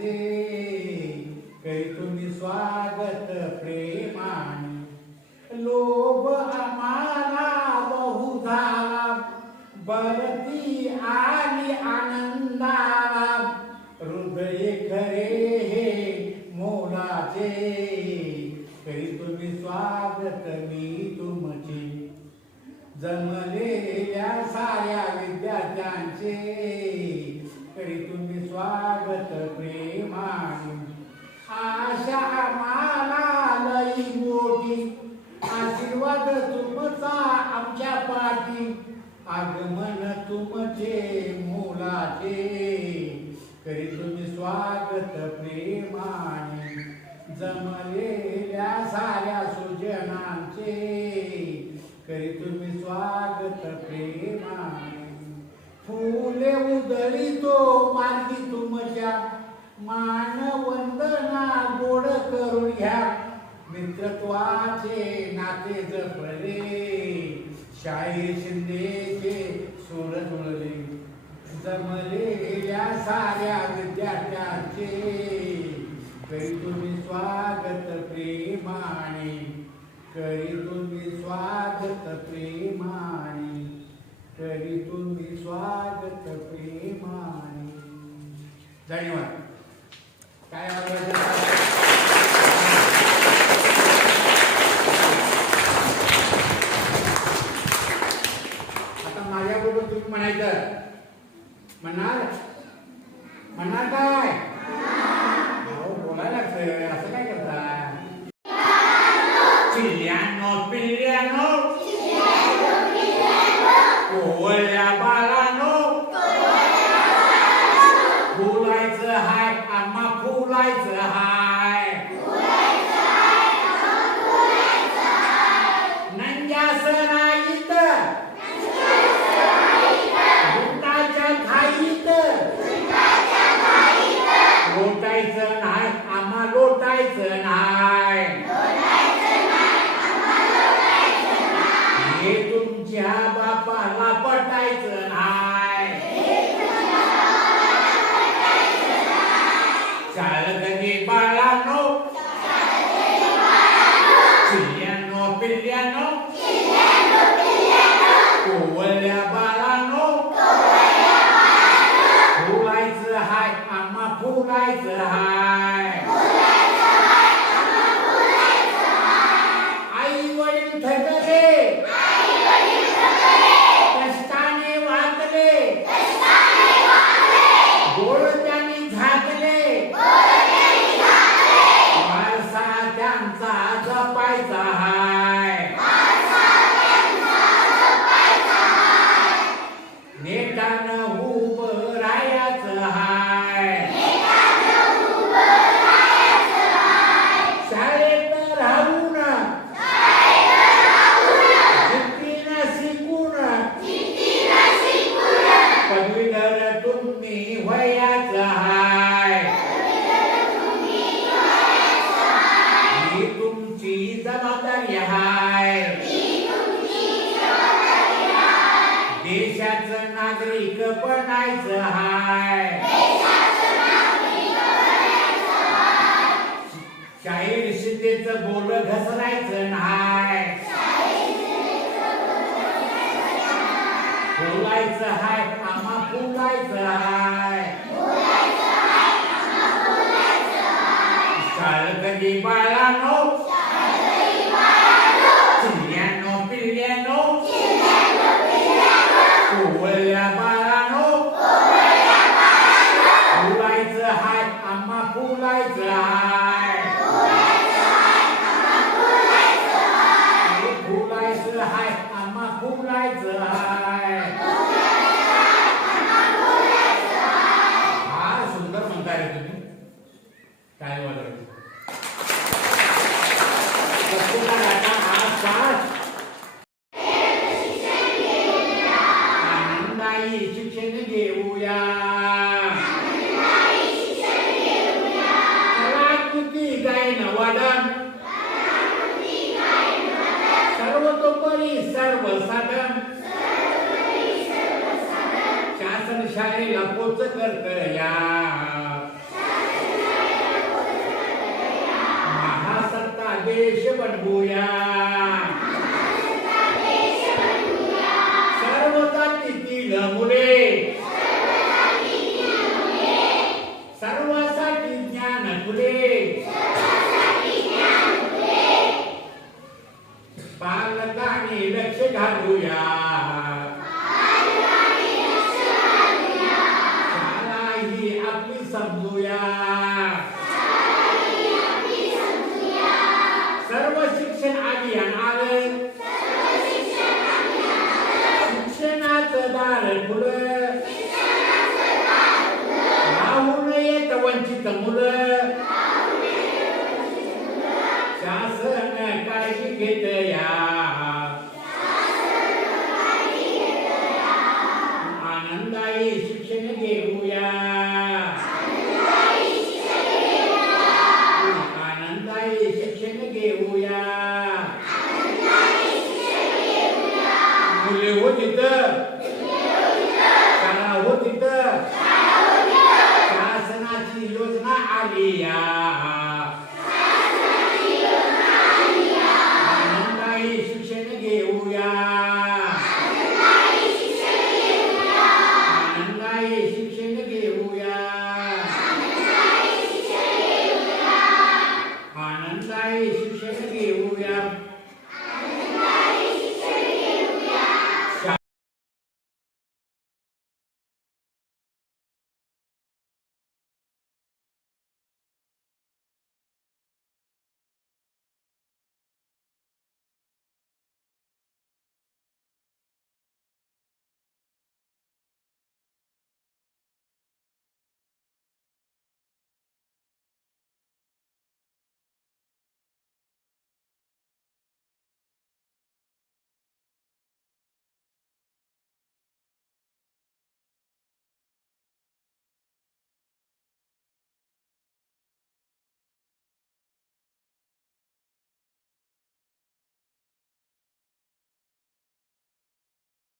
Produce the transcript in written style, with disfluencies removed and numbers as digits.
सगळ्यांचे करी तुम्ही स्वागत प्रेमाने. लोभ आम्हाला बहु झाला बरती आली आनंदाला. हृदय खरे हे मोलाचे करी तुम्ही स्वागत मी तुमचे. जमलेल्या साऱ्या विद्यार्थ्यांचे करी तुम्ही स्वागत प्रेमाने. आशा आम्हाला लई मोठी आशीर्वाद तुमचा आमच्या पाठी. आगमन तुमचे मोलाचे करी तुम्ही स्वागत प्रेमाने. जमलेल्या साऱ्या सुजनांचे करी तुम्ही स्वागत प्रेमाने. फुले उधळीतो मार्गी तुमच्या मानवंदना गोड करून घ्या. मित्रत्वाचे नाते जपले शाहीर शिंदेचे सूर जुळले. जमलेल्या साऱ्या विद्यार्थ्यांचे करी तुम्ही स्वागत प्रेमाने. करी तुम्ही स्वागत प्रेमाने. करी तुम्ही स्वागत प्रेमाने. धन्यवाद. काय आता माझ्याबरोबर तुम्ही म्हणायचं. म्हणणार म्हणणार काय बोलायला लागतं. असं काय करता. चिल्ल्यानो पिल्ल्यानो कोवळ्या बाळानो फुलायचं हाय आम्हा फुलायचं हाय. नंग्याचं राईत गुटाच्या खाईत लोटायचं नाही आम्हा लोटायचं नाही. हे तुमच्या बापाला पटायचं नाही. शाळकरी बाळांनो चिल्ल्यानो पिल्ल्यानो कोवळ्या बाळांनो फुलायचं हाय आम्हा फुलायचं हाय. आई वडील थकले कष्टाने वाचले गोड त्यांनी झाकले वारसा त्यांचा जपायचा हाय. नेटानं उभं राहायचं हाय. शाळेत राहून पदवीधर तुम्ही व्हायचं हाय. ही तुमची जबाबदारी हाय. देशाचं नागरिक बनायचं हाय. शाहीर शिंदेचं बोल घसरायचं नाय. फुलायचं हाय आम्हा फुलायचं हाय. शाळकरी बाळांनो चिल्ल्यानो पिल्ल्यानो कोवळ्या बाळांनो फुलायचं हाय आम्हा फुलायचं हाय. फुलायचं हाय आम्हा फुलायचं हाय. फार सुंदर म्हणताय रे तुम्ही. काय वाजवायचं आनंदाई शिक्षण घेऊया. कलाकृती गायन वादन सर्वतोपरी सर्व साधन शासन शाळेला पोच करतया. बनवूया सर्व जातीतील मुले सर्वासाठी ज्ञान फुले बालकाने लक्ष घालूया शाळा ही आपली समजूया सर्व शिक्षण अभियान आलं शिक्षणाचं दार खुलं राहू नयेत वंचित मुलं शासन काळजी घेत या आनंदाई शिक्षण घेऊया आनंदाई शिक्षण घेऊया मुले हो तिथं शाळा हो तिथं शासनाची योजना आली या